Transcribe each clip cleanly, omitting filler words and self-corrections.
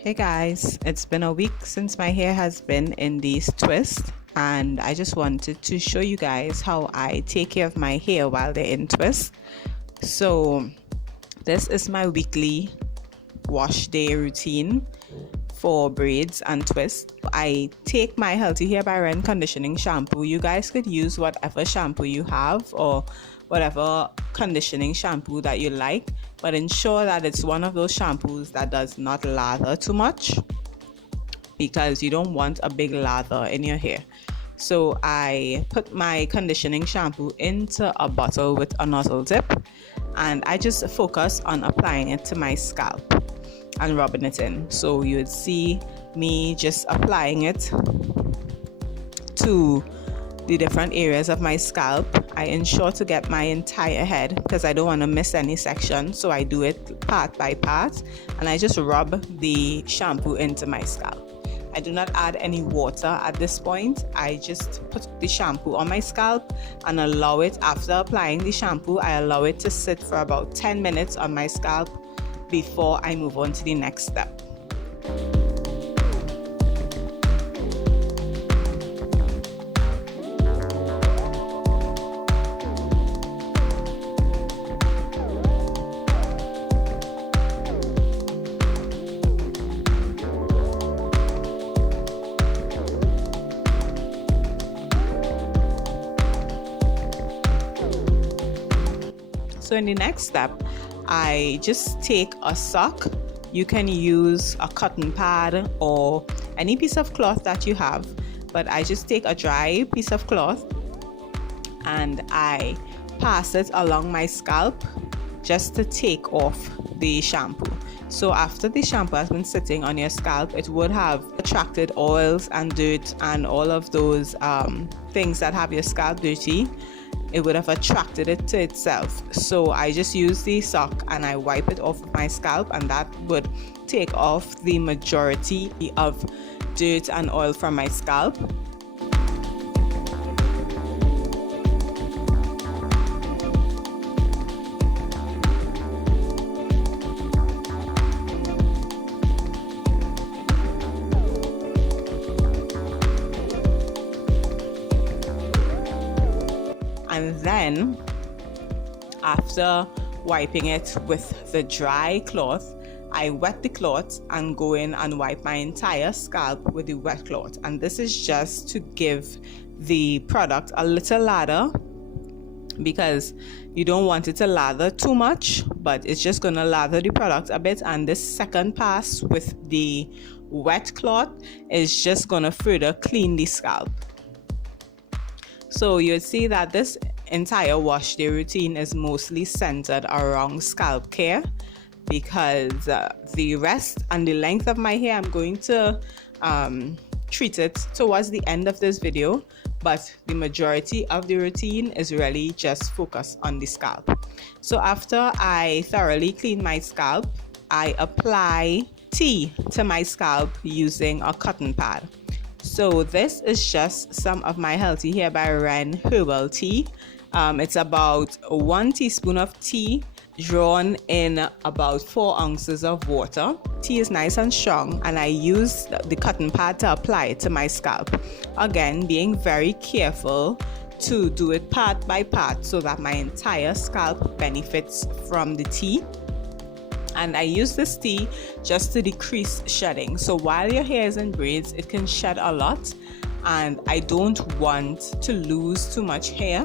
Hey guys, it's been a week since my hair has been in these twists, and I just wanted to show you guys how I take care of my hair while they're in twists. So this is my weekly wash day routine for braids and twists. I take my Healthy Hair by Ren conditioning shampoo. You guys could use whatever shampoo you have or whatever conditioning shampoo that you like, but ensure that it's one of those shampoos that does not lather too much, because you don't want a big lather in your hair. So I put my conditioning shampoo into a bottle with a nozzle tip, and I just focus on applying it to my scalp and rubbing it in. So you would see me just applying it to the different areas of my scalp. I ensure to get my entire head because I don't want to miss any section, so I do it part by part, and I just rub the shampoo into my scalp. I do not add any water at this point. I just put the shampoo on my scalp and allow it, after applying the shampoo, I allow it to sit for about 10 minutes on my scalp before I move on to the next step. So in the next step, I just take a sock. You can use a cotton pad or any piece of cloth that you have, but I just take a dry piece of cloth and I pass it along my scalp just to take off the shampoo. So after the shampoo has been sitting on your scalp, it would have attracted oils and dirt and all of those things that have your scalp dirty. It would have attracted it to itself. So I just use the sock and I wipe it off of my scalp, and that would take off the majority of dirt and oil from my scalp. And then after wiping it with the dry cloth, I wet the cloth and go in and wipe my entire scalp with the wet cloth. And this is just to give the product a little lather, because you don't want it to lather too much, but it's just going to lather the product a bit. And this second pass with the wet cloth is just going to further clean the scalp. So you'll see that this entire wash day routine is mostly centered around scalp care, because the rest and the length of my hair, I'm going to treat it towards the end of this video, but the majority of the routine is really just focused on the scalp. So after I thoroughly clean my scalp, I apply tea to my scalp using a cotton pad. So this is just some of my Healthy Hair by Ren herbal tea. It's about 1 teaspoon of tea drawn in about 4 ounces of water. Tea is nice and strong, and I use the cotton pad to apply it to my scalp. Again, being very careful to do it part by part so that my entire scalp benefits from the tea. And I use this tea just to decrease shedding. So while your hair is in braids, it can shed a lot, and I don't want to lose too much hair.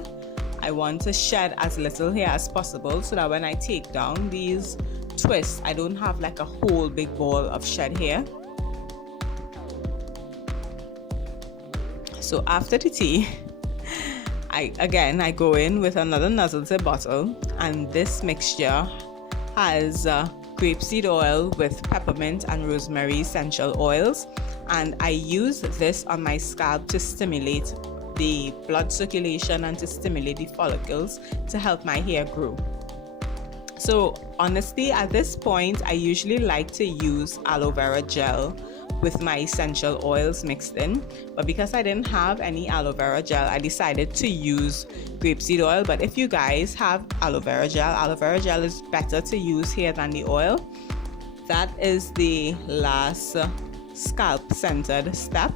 I want to shed as little hair as possible so that when I take down these twists, I don't have like a whole big ball of shed hair. So after the tea, I go in with another nozzle tip bottle, and this mixture has grapeseed oil with peppermint and rosemary essential oils, and I use this on my scalp to stimulate the blood circulation and to stimulate the follicles to help my hair grow. So honestly, at this point, I usually like to use aloe vera gel with my essential oils mixed in, but because I didn't have any aloe vera gel, I decided to use grapeseed oil. But if you guys have aloe vera gel is better to use here than the oil. that is the last scalp centered step.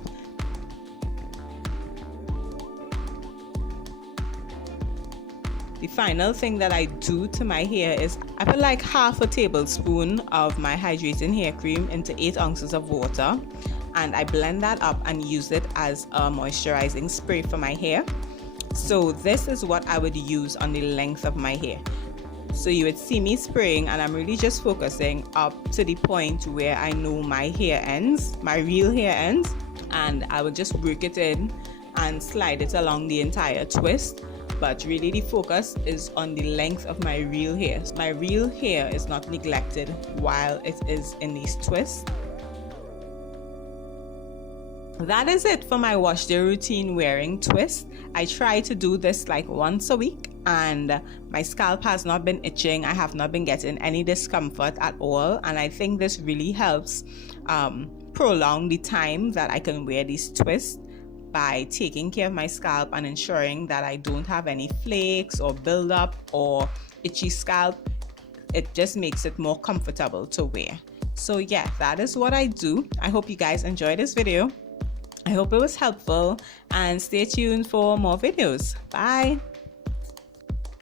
The final thing that I do to my hair is I put like half a tablespoon of my hydrating hair cream into 8 ounces of water, and I blend that up and use it as a moisturizing spray for my hair. So this is what I would use on the length of my hair. So you would see me spraying, and I'm really just focusing up to the point where I know my hair ends, my real hair ends, and I would just break it in and slide it along the entire twist. But really the focus is on the length of my real hair. My real hair is not neglected while it is in these twists. That is it for my wash day routine wearing twist. I try to do this like once a week, and my scalp has not been itching. I have not been getting any discomfort at all, and I think this really helps prolong the time that I can wear these twists by taking care of my scalp and ensuring that I don't have any flakes or buildup or itchy scalp. It just makes it more comfortable to wear. So yeah, that is what I do. I hope you guys enjoyed this video. I hope it was helpful, and stay tuned for more videos. Bye.